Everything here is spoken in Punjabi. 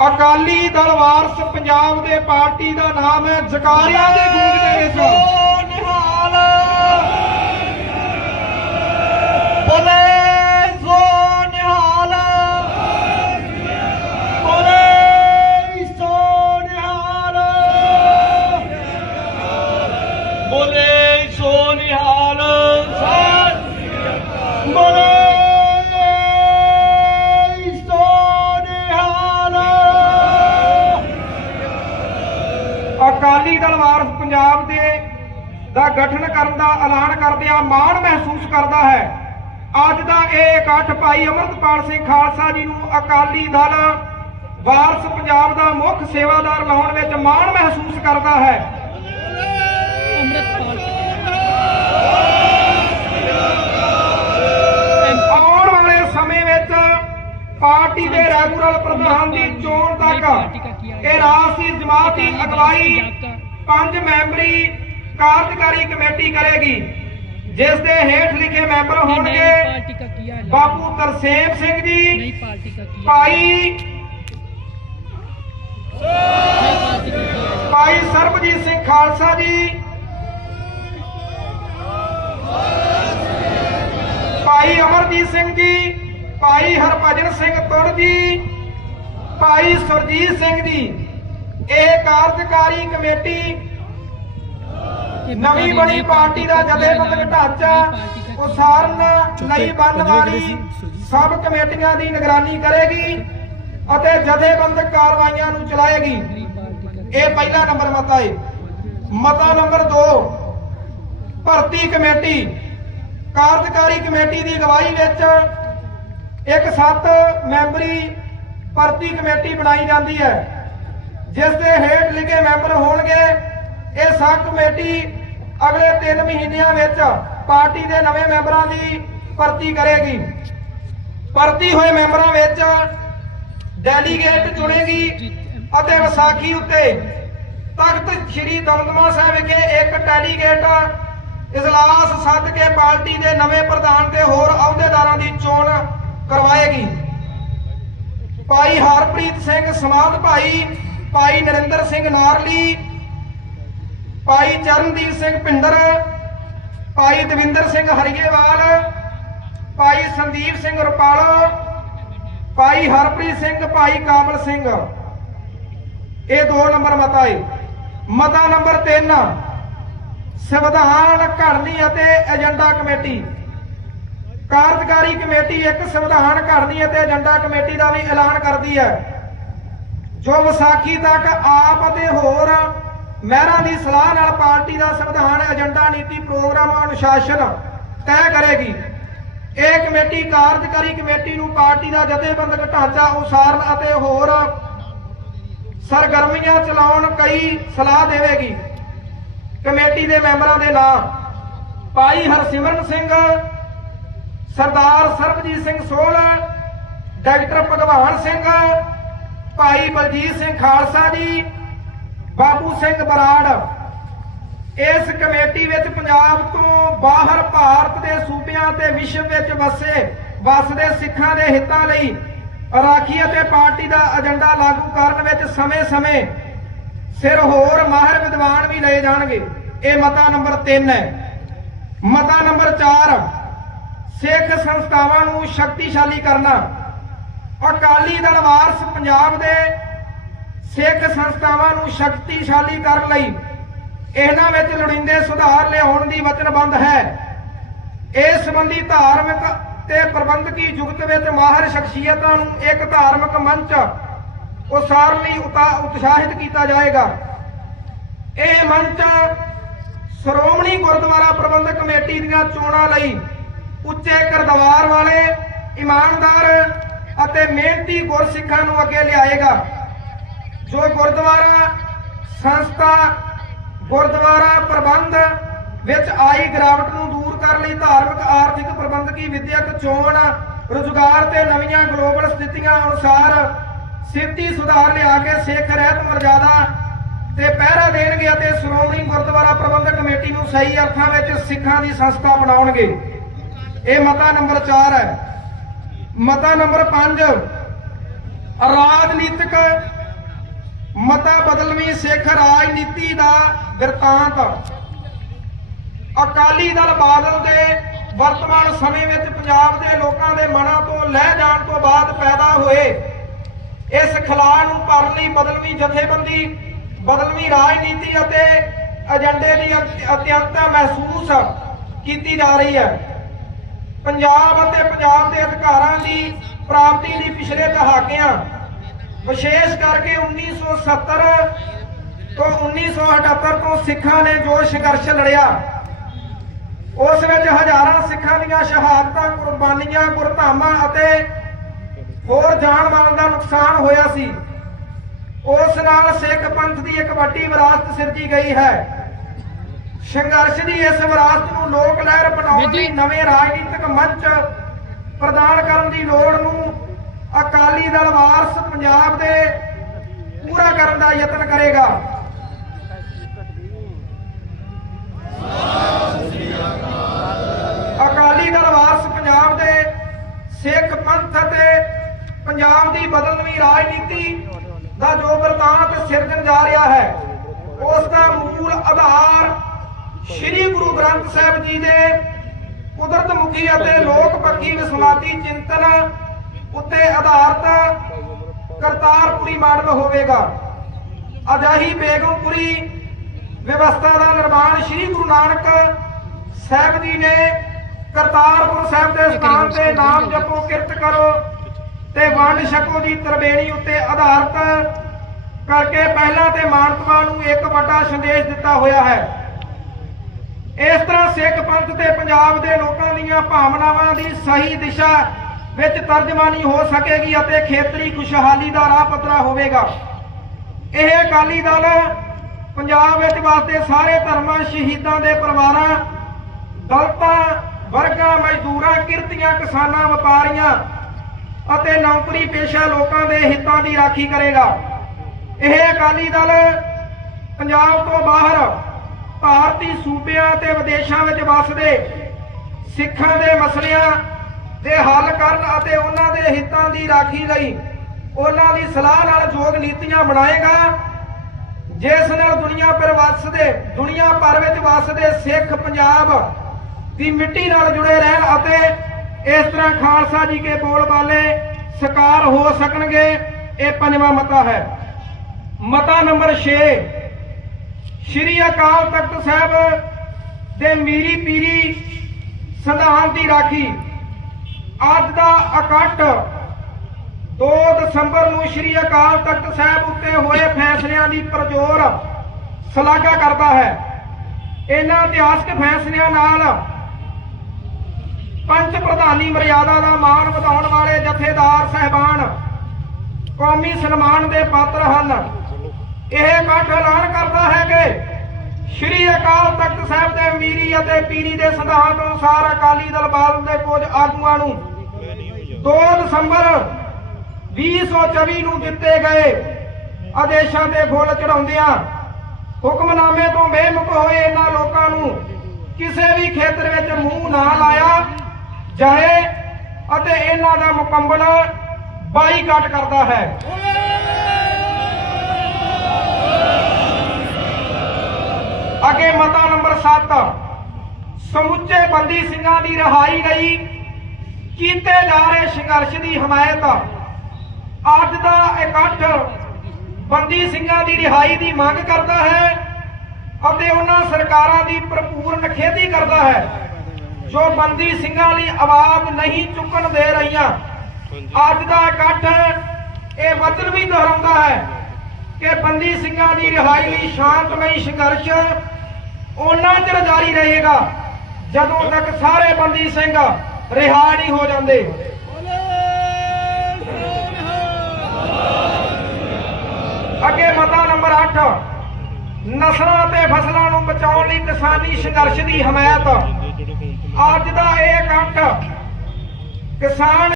ਅਕਾਲੀ ਦਲ ਵਾਰਸ ਪੰਜਾਬ ਦੇ ਪਾਰਟੀ ਦਾ ਨਾਮ ਹੈ ਜਕਾਰਿਆਂ ਦੇ ਗੂੰਜ ਦੇ ਵਿੱਚ। ਨਿਹਾਲ। ਬੋਲੇ ਗਠਨ ਕਰਨ ਦਾ ਐਲਾਨ ਕਰਦਿਆਂ ਮਾਣ ਮਹਿਸੂਸ ਕਰਦਾ ਹੈ। ਅੱਜ ਦਾ ਇਹ ਇਕੱਠ ਭਾਈ ਅਮਰਤਪਾਲ ਸਿੰਘ ਖਾਲਸਾ ਜੀ ਨੂੰ ਅਕਾਲੀ ਦਲ, ਵਾਰਸ ਪੰਜਾਬ ਦਾ ਮੁੱਖ ਸੇਵਾਦਾਰ ਲਾਉਣ ਵਿੱਚ ਮਾਣ ਮਹਿਸੂਸ ਕਰਦਾ ਹੈ। ਆਉਣ ਵਾਲੇ ਸਮੇਂ ਵਿੱਚ ਪਾਰਟੀ ਦੇ ਰੈਗੂਲਰ ਪ੍ਰਧਾਨ ਦੀ ਚੋਣ ਤੱਕ ਇਹ ਰਾਸ਼ਟਰੀ ਜਮਾਤ ਦੀ ਅਗਵਾਈ ਪੰਜ ਮੈਂਬਰੀ ਕਾਰਜਕਾਰੀ ਕਮੇਟੀ ਕਰੇਗੀ ਜਿਸ ਦੇ ਹੇਠ ਲਿਖੇ ਮੈਂਬਰ ਹੋਣਗੇ ਬਾਪੂ ਤਰਸੇਮ ਸਿੰਘ ਜੀ ਭਾਈ ਭਾਈ ਸਰਬਜੀਤ ਸਿੰਘ ਖਾਲਸਾ ਜੀ। ਭਾਈ ਅਮਰਜੀਤ ਸਿੰਘ ਜੀ ਭਾਈ ਹਰਭਜਨ ਸਿੰਘ ਤੁਰ ਜੀ ਭਾਈ ਸੁਰਜੀਤ ਸਿੰਘ ਜੀ। ਇਹ ਕਾਰਜਕਾਰੀ ਕਮੇਟੀ ਨਵੀਂ ਬਣੀ ਪਾਰਟੀ ਦਾ ਜਥੇਬੰਦਕ ਢਾਂਚਾ ਉਸਾਰਨ ਲਈ ਬਣਨ ਵਾਲੀ ਸਭ ਕਮੇਟੀਆਂ ਦੀ ਨਿਗਰਾਨੀ ਕਰੇਗੀ ਅਤੇ ਜਥੇਬੰਦਕ ਕਾਰਵਾਈਆਂ ਨੂੰ ਚਲਾਏਗੀ। ਇਹ ਪਹਿਲਾ ਨੰਬਰ ਮਤਾ ਹੈ ਮਤਾ ਨੰਬਰ 2 ਭਰਤੀ ਕਮੇਟੀ ਕਾਰਜਕਾਰੀ ਕਮੇਟੀ ਦੀ ਅਗਵਾਈ ਵਿੱਚ ਇੱਕ ਸੱਤ ਮੈਂਬਰੀ ਭਰਤੀ ਕਮੇਟੀ ਬਣਾਈ ਜਾਂਦੀ ਹੈ। ਜਿਸ ਦੇ ਹੇਠ ਲਿਖੇ ਮੈਂਬਰ ਹੋਣਗੇ ਇਹ ਸਾਕ ਕਮੇਟੀ ਅਗਲੇ 3 ਮਹੀਨਿਆਂ ਵਿੱਚ ਪਾਰਟੀ ਦੇ ਨਵੇਂ ਮੈਂਬਰਾਂ ਦੀ ਭਰਤੀ ਕਰੇਗੀ। ਭਰਤੀ ਹੋਏ ਮੈਂਬਰਾਂ ਵਿੱਚ ਡੈਲੀਗੇਟ ਚੁਣੇਗੀ ਅਤੇ ਵਿਸਾਖੀ ਉੱਤੇ ਤਖਤ ਸ੍ਰੀ ਦਮਦਮਾ ਸਾਹਿਬ ਵਿਖੇ ਇੱਕ ਡੈਲੀਗੇਟ ਇਜਲਾਸ ਸੱਦ ਕੇ ਪਾਰਟੀ ਦੇ ਨਵੇਂ ਪ੍ਰਧਾਨ ਤੇ ਹੋਰ ਅਹੁਦੇਦਾਰਾਂ ਦੀ ਚੋਣ ਕਰਵਾਏਗੀ। ਭਾਈ ਹਰਪ੍ਰੀਤ ਸਿੰਘ ਸਮਾਧ ਭਾਈ ਭਾਈ ਨਰਿੰਦਰ ਸਿੰਘ ਨਾਰਲੀ ਭਾਈ ਚਰਨਦੀਪ ਸਿੰਘ ਪਿੰਡਰ ਭਾਈ ਦਵਿੰਦਰ ਸਿੰਘ ਹਰੀਏਵਾਲ ਭਾਈ ਸੰਦੀਪ ਸਿੰਘ ਰੁਪਾਲਾ, ਭਾਈ ਹਰਪ੍ਰੀਤ ਸਿੰਘ, ਭਾਈ ਕਾਮਲ ਸਿੰਘ। ਇਹ ਦੋ ਨੰਬਰ ਮਤਾ ਹੈ ਮਤਾ ਨੰਬਰ 3 ਸੰਵਿਧਾਨ ਘੜਨੀ ਅਤੇ ਏਜੰਡਾ ਕਮੇਟੀ। ਕਾਰਜਕਾਰੀ ਕਮੇਟੀ ਇੱਕ ਸੰਵਿਧਾਨ ਘੜਨੀ ਅਤੇ ਏਜੰਡਾ ਕਮੇਟੀ ਦਾ ਵੀ ਐਲਾਨ ਕਰਦੀ ਹੈ। ਜੋ ਵਿਸਾਖੀ ਤੱਕ ਆਪ ਅਤੇ ਹੋਰ ਮਹਿਰਾਂ ਦੀ ਸਲਾਹ ਨਾਲ ਪਾਰਟੀ ਦਾ ਸੰਵਿਧਾਨ, ਏਜੰਡਾ, ਨੀਤੀ, ਪ੍ਰੋਗਰਾਮ ਅਨੁਸ਼ਾਸਨ ਤੈਅ ਕਰੇਗੀ। ਇਹ ਕਮੇਟੀ ਕਾਰਜਕਾਰੀ ਕਮੇਟੀ ਨੂੰ ਪਾਰਟੀ ਦਾ ਜਥੇਬੰਦਕ ਢਾਂਚਾ ਉਸਾਰਨ ਅਤੇ ਹੋਰ ਸਰਗਰਮੀਆਂ ਚਲਾਉਣ ਕਈ ਸਲਾਹ ਦੇਵੇਗੀ। ਕਮੇਟੀ ਦੇ ਮੈਂਬਰਾਂ ਦੇ ਨਾਮ ਭਾਈ ਹਰਸਿਮਰਨ ਸਿੰਘ, ਸਰਦਾਰ ਸਰਬਜੀਤ ਸਿੰਘ ਸੋਹਲ, ਡਾਕਟਰ ਭਗਵਾਨ ਸਿੰਘ, ਭਾਈ ਬਲਜੀਤ ਸਿੰਘ ਖਾਲਸਾ ਜੀ ਬਾਬੂ ਸਿੰਘ ਬਰਾੜ, ਇਸ ਕਮੇਟੀ ਵਿੱਚ ਪੰਜਾਬ ਤੋਂ ਬਾਹਰ ਭਾਰਤ ਦੇ ਸੂਬਿਆਂ ਤੇ ਵਿਸ਼ਵ ਵਿੱਚ ਵਸੇ, ਵਸਦੇ ਸਿੱਖਾਂ ਦੇ ਹਿੱਤਾਂ ਲਈ ਰਾਖੀ ਅਤੇ ਪਾਰਟੀ ਦਾ ਏਜੰਡਾ ਲਾਗੂ ਕਰਨ ਵਿੱਚ ਸਮੇਂ-ਸਮੇਂ ਸਿਰ ਹੋਰ ਮਾਹਿਰ ਵਿਦਵਾਨ ਵੀ ਲਏ ਜਾਣਗੇ। ਇਹ ਮਤਾ ਨੰਬਰ 3 ਹੈ। ਮਤਾ ਨੰਬਰ 4 ਸਿੱਖ ਸੰਸਥਾਵਾਂ ਨੂੰ ਸ਼ਕਤੀਸ਼ਾਲੀ ਕਰਨਾ। ਅਕਾਲੀ ਦਲ ਵਾਰਸ ਪੰਜਾਬ ਦੇ ਸਿੱਖ ਸੰਸਥਾਵਾਂ ਨੂੰ ਸ਼ਕਤੀਸ਼ਾਲੀ ਕਰਨ ਲਈ ਇਹਨਾਂ ਵਿੱਚ ਲੋੜੀਂਦੇ ਸੁਧਾਰ ਲਿਆਉਣ ਦੀ ਵਚਨਬੰਧ ਹੈ। ਇਸ ਸੰਬੰਧੀ ਧਾਰਮਿਕ ਤੇ ਪ੍ਰਬੰਧਕੀ ਜੁਗਤ ਵਿੱਚ ਮਾਹਰ ਸ਼ਖਸੀਅਤਾਂ ਨੂੰ ਇੱਕ ਧਾਰਮਿਕ ਮੰਚ ਉਸਾਰਨ ਲਈ ਉਤਾ- ਉਤਸ਼ਾਹਿਤ ਕੀਤਾ ਜਾਏਗਾ। ਇਹ ਮੰਚ ਸ਼੍ਰੋਮਣੀ ਗੁਰਦੁਆਰਾ ਪ੍ਰਬੰਧਕ ਕਮੇਟੀ ਦੀਆਂ ਚੋਣਾਂ ਲਈ ਉੱਚੇ ਕਰਦਵਾਰ ਵਾਲੇ ਇਮਾਨਦਾਰ ਅਤੇ ਮਿਹਨਤੀ ਗੁਰਸਿੱਖਾਂ ਨੂੰ ਅੱਗੇ ਲਿਆਏਗਾ। ਜੋ ਗੁਰਦੁਆਰਾ ਸੰਸਥਾ ਗੁਰਦੁਆਰਾ ਪ੍ਰਬੰਧ ਵਿੱਚ ਆਈ ਗਿਰਾਵਟ ਨੂੰ ਦੂਰ ਕਰਨ ਲਈ ਧਾਰਮਿਕ, ਆਰਥਿਕ ਪ੍ਰਬੰਧਕੀ ਵਿਦਿਅਕ ਚੋਣ, ਰੁਜ਼ਗਾਰ ਤੇ ਨਵੀਆਂ ਗਲੋਬਲ ਸਥਿਤੀਆਂ ਅਨੁਸਾਰ ਸਿੱਧੀ ਸੁਧਾਰ ਲਿਆ ਕੇ ਸਿੱਖ ਰਹਿਤ ਮਰਜ਼ਾਦਾ ਤੇ ਪਹਿਰਾ ਦੇਣਗੇ ਅਤੇ ਸ਼੍ਰੋਮਣੀ ਗੁਰਦੁਆਰਾ ਪ੍ਰਬੰਧਕ ਕਮੇਟੀ ਨੂੰ ਸਹੀ ਅਰਥਾਂ ਵਿੱਚ ਸਿੱਖਾਂ ਦੀ ਸੰਸਥਾ ਬਣਾਉਣਗੇ। ਇਹ ਮਤਾ ਨੰਬਰ 4 ਹੈ। ਮਤਾ ਨੰਬਰ 5 ਰਾਜਨੀਤਿਕ ਮਤਾ ਬਦਲਵੀਂ ਸਿੱਖ ਰਾਜਨੀਤੀ ਦਾ ਬਿਰਤਾਂਤ। ਅਕਾਲੀ ਦਲ ਬਾਦਲ ਦੇ ਵਰਤਮਾਨ ਸਮੇਂ ਵਿੱਚ ਪੰਜਾਬ ਦੇ ਲੋਕਾਂ ਦੇ ਮਨਾਂ ਤੋਂ ਲਹਿ ਜਾਣ ਤੋਂ ਬਾਅਦ ਪੈਦਾ ਹੋਏ। ਇਸ ਖਲਾਅ ਨੂੰ ਭਰਨ ਲਈ ਬਦਲਵੀਂ ਜਥੇਬੰਦੀ, ਬਦਲਵੀਂ ਰਾਜਨੀਤੀ ਅਤੇ ਏਜੰਡੇ ਦੀ ਅਤਿਅੰਤ ਮਹਿਸੂਸ ਕੀਤੀ ਜਾ ਰਹੀ ਹੈ। ਪੰਜਾਬ ਅਤੇ ਪੰਜਾਬ ਦੇ ਅਧਿਕਾਰਾਂ ਦੀ ਪ੍ਰਾਪਤੀ ਲਈ ਪਿਛਲੇ ਦਹਾਕਿਆਂ ਵਿਸ਼ੇਸ਼ ਕਰਕੇ 1970 ਤੋਂ 1978 ਤੋਂ ਸਿੱਖਾਂ ਨੇ ਜੋ ਸੰਘਰਸ਼ ਲੜਿਆ ਉਸ ਵਿੱਚ ਹਜ਼ਾਰਾਂ ਸਿੱਖਾਂ ਦੀਆਂ ਸ਼ਹਾਦਤਾਂ ਕੁਰਬਾਨੀਆਂ ਗੁਰਧਾਮਾਂ ਅਤੇ ਹੋਰ ਜਾਨ ਮਾਲ ਦਾ ਨੁਕਸਾਨ ਹੋਇਆ ਸੀ। ਉਸ ਨਾਲ ਸਿੱਖ ਪੰਥ ਦੀ ਇੱਕ ਵੱਡੀ ਵਿਰਾਸਤ ਸਿਰਜੀ ਗਈ ਹੈ। ਸੰਘਰਸ਼ ਦੀ ਇਸ ਵਿਰਾਸਤ ਨੂੰ ਲੋਕ ਲਹਿਰ ਬਣਾਉਣ ਲਈ ਨਵੇਂ ਰਾਜਨੀਤਿਕ ਮੰਚ ਪ੍ਰਦਾਨ ਕਰਨ ਦੀ ਲੋੜ ਨੂੰ ਅਕਾਲੀ ਦਲ ਵਾਰਸ ਪੰਜਾਬ ਦੇ ਪੂਰਾ ਕਰਨ ਦਾ ਯਤਨ ਕਰੇਗਾ। ਅਕਾਲੀ ਦਲ ਵਾਰਸ ਪੰਜਾਬ ਦੇ ਸਿੱਖ ਪੰਥ ਅਤੇ ਪੰਜਾਬ ਦੀ ਬਦਲਵੀਂ ਰਾਜਨੀਤੀ ਦਾ ਜੋ ਵਰਤਾਂਤ ਸਿਰਜਣ ਜਾ ਰਿਹਾ ਹੈ, ਉਸ ਦਾ ਮੂਲ ਆਧਾਰ ਸ੍ਰੀ ਗੁਰੂ ਗ੍ਰੰਥ ਸਾਹਿਬ ਜੀ ਦੇ ਕੁਦਰਤ ਮੁਖੀ ਅਤੇ ਲੋਕ ਪੱਖੀ ਵਿਸਵਾਦੀ ਚਿੰਤਨ ਉੱਤੇ ਆਧਾਰਿਤ ਕਰਤਾਰਪੁਰੀ ਮਾਡਲ ਹੋਵੇਗਾ। ਅਜਾਹੀ ਬੇਗਮਪੁਰੀ ਵਿਵਸਥਾ ਦਾ ਨਿਰਮਾਣ ਸ੍ਰੀ ਗੁਰੂ ਨਾਨਕ ਸਾਹਿਬ ਜੀ ਨੇ ਕਰਤਾਰਪੁਰ ਸਾਹਿਬ ਦੇ ਸਥਾਨ ਤੇ ਨਾਮ ਜਪੋ, ਕਿਰਤ ਕਰੋ ਤੇ ਵੰਡ ਛਕੋ ਦੀ ਤਰਬੇਣੀ ਉੱਤੇ ਆਧਾਰਿਤ ਕਰਕੇ ਪਹਿਲਾਂ ਤੇ ਮਾਨਵਤਾ ਨੂੰ ਇੱਕ ਵੱਡਾ ਸੰਦੇਸ਼ ਦਿੱਤਾ ਹੋਇਆ ਹੈ। ਇਸ ਤਰ੍ਹਾਂ ਸਿੱਖ ਪੰਥ ਤੇ ਪੰਜਾਬ ਦੇ ਲੋਕਾਂ ਦੀਆਂ ਭਾਵਨਾਵਾਂ ਦੀ ਸਹੀ ਦਿਸ਼ਾ ਵਿੱਚ ਤਰਜਮਾਨੀ ਹੋ ਸਕੇਗੀ ਅਤੇ ਖੇਤਰੀ ਖੁਸ਼ਹਾਲੀ ਦਾ ਰਾਹ ਪੱਧਰਾ ਹੋਵੇਗਾ। ਇਹ ਅਕਾਲੀ ਦਲ ਪੰਜਾਬ ਵਿੱਚ ਵਸਦੇ ਸਾਰੇ ਧਰਮਾਂ, ਸ਼ਹੀਦਾਂ ਦੇ ਪਰਿਵਾਰਾਂ, ਦਲਤਾਂ ਵਰਗਾਂ, ਮਜ਼ਦੂਰਾਂ, ਕਿਰਤੀਆਂ, ਕਿਸਾਨਾਂ, ਵਪਾਰੀਆਂ ਅਤੇ ਨੌਕਰੀ ਪੇਸ਼ਾ ਲੋਕਾਂ ਦੇ ਹਿੱਤਾਂ ਦੀ ਰਾਖੀ ਕਰੇਗਾ। ਇਹ ਅਕਾਲੀ ਦਲ ਪੰਜਾਬ ਤੋਂ ਬਾਹਰ ਭਾਰਤੀ ਸੂਬਿਆਂ ਤੇ ਵਿਦੇਸ਼ਾਂ ਵਿੱਚ ਵੱਸਦੇ ਸਿੱਖਾਂ ਦੇ ਮਸਲਿਆਂ ਦੇ ਹੱਲ ਕਰਨ ਅਤੇ ਉਹਨਾਂ ਦੇ ਹਿੱਤਾਂ ਦੀ ਰਾਖੀ ਲਈ ਉਹਨਾਂ ਦੀ ਸਲਾਹ ਨਾਲ ਯੋਗ ਨੀਤੀਆਂ ਬਣਾਏਗਾ, ਜਿਸ ਨਾਲ ਦੁਨੀਆ ਪਰ ਵੱਸਦੇ, ਦੁਨੀਆ ਭਰ ਵਿੱਚ ਵੱਸਦੇ ਸਿੱਖ ਪੰਜਾਬ ਦੀ ਮਿੱਟੀ ਨਾਲ ਜੁੜੇ ਰਹਿਣ ਅਤੇ ਇਸ ਤਰ੍ਹਾਂ ਖਾਲਸਾ ਜੀ ਕੇ ਬੋਲ ਬਾਲੇ ਸਕਾਰ ਹੋ ਸਕਣਗੇ, ਇਹ ਪੰਜਵਾਂ ਮਤਾ ਹੈ। ਮਤਾ ਨੰਬਰ 6 ਸ਼੍ਰੀ ਅਕਾਲ ਤਖਤ ਸਾਹਿਬ ਦੇ ਮੀਰੀ ਪੀਰੀ ਸੰਵਿਧਾਨ ਦੀ ਰਾਖੀ। ਅੱਜ ਦਾ ਇਕੱਠ 2 ਦਸੰਬਰ ਨੂੰ ਸ਼੍ਰੀ ਅਕਾਲ ਤਖਤ ਸਾਹਿਬ ਉੱਤੇ ਹੋਏ ਫੈਸਲਿਆਂ ਦੀ ਪ੍ਰਜੋਰ ਸ਼ਲਾਘਾ ਕਰਦਾ ਹੈ। ਇਹਨਾਂ ਇਤਿਹਾਸਕ ਫੈਸਲਿਆਂ ਨਾਲ ਪੰਚ ਪ੍ਰਧਾਨੀ ਮਰਿਆਦਾ ਦਾ ਮਾਣ ਵਧਾਉਣ ਵਾਲੇ ਜਥੇਦਾਰ ਸਹਿਬਾਨ ਕੌਮੀ ਸਨਮਾਨ ਦੇ ਪਾਤਰ ਹਨ। ਇਹ ਇਕੱਠ ਐਲਾਨ ਕਰਦਾ ਹੈ ਕਿ ਸ਼੍ਰੀ ਅਕਾਲ ਤਖਤ ਸਾਹਿਬ ਦੇ ਮੀਰੀ ਅਤੇ ਪੀਰੀ ਦੇ ਸਿਧਾਂਤ ਅਨੁਸਾਰ ਅਕਾਲੀ ਦਲ ਬਾਦਲ ਦੇ ਕੁਝ ਆਗੂਆਂ ਨੂੰ 2 ਦਸੰਬਰ 2024 ਨੂੰ ਦਿੱਤੇ ਗਏ ਆਦੇਸ਼ਾਂ ਦੇ ਫੁੱਲ ਚੜਾਉਂਦਿਆਂ ਹੁਕਮਨਾਮੇ ਤੋਂ ਬੇਮੁਖ ਹੋਏ ਇਹਨਾਂ ਲੋਕਾਂ ਨੂੰ ਕਿਸੇ ਵੀ ਖੇਤਰ ਵਿੱਚ ਮੂੰਹ ਨਾ ਲਾਇਆ ਜਾਏ ਅਤੇ ਇਹਨਾਂ ਦਾ ਮੁਕੰਮਲ ਬਾਈਕਾਟ ਕਰਦਾ ਹੈ। ਅੱਗੇ ਮਤਾ ਨੰਬਰ 7 ਸਮੁੱਚੇ ਬੰਦੀ ਸਿੰਘਾਂ ਦੀ ਰਿਹਾਈ ਲਈ ਕੀਤੇ ਜਾ ਰਹੇ ਸੰਘਰਸ਼ ਦੀ ਹਮਾਇਤ। ਅੱਜ ਦਾ ਇਕੱਠ ਬੰਦੀ ਸਿੰਘਾਂ ਦੀ ਰਿਹਾਈ ਦੀ ਮੰਗ ਕਰਦਾ ਹੈ ਅਤੇ ਉਹਨਾਂ ਸਰਕਾਰਾਂ ਦੀ ਭਰਪੂਰ ਨਖੇਦੀ ਕਰਦਾ ਹੈ। ਜੋ ਬੰਦੀ ਸਿੰਘਾਂ ਲਈ ਆਵਾਜ਼ ਨਹੀਂ ਚੁੱਕਣ ਦੇ ਰਹੀਆਂ। ਅੱਜ ਦਾ ਇਕੱਠ ਇਹ ਵਚਨ ਵੀ ਦੁਹਰਾਉਂਦਾ ਹੈ ਕਿ ਬੰਦੀ ਸਿੰਘਾਂ ਦੀ ਰਿਹਾਈ ਲਈ ਸ਼ਾਂਤਮਈ ਸੰਘਰਸ਼ ਉਹਨਾਂ ਚਿਰ ਜਾਰੀ ਰਹੇਗਾ, ਜਦੋਂ ਤੱਕ ਸਾਰੇ ਬੰਦੀ ਸਿੰਘ ਰਿਹਾ ਨਹੀਂ ਹੋ ਜਾਂਦੇ। ਅੱਗੇ ਮਤਾ ਨੰਬਰ 8 ਨਸਲਾਂ ਤੇ ਫਸਲਾਂ ਨੂੰ ਬਚਾਉਣ ਲਈ ਕਿਸਾਨੀ ਸੰਘਰਸ਼ ਦੀ ਹਮਾਇਤ। ਅੱਜ ਦਾ ਇਹ ਇਕੱਠ ਕਿਸਾਨ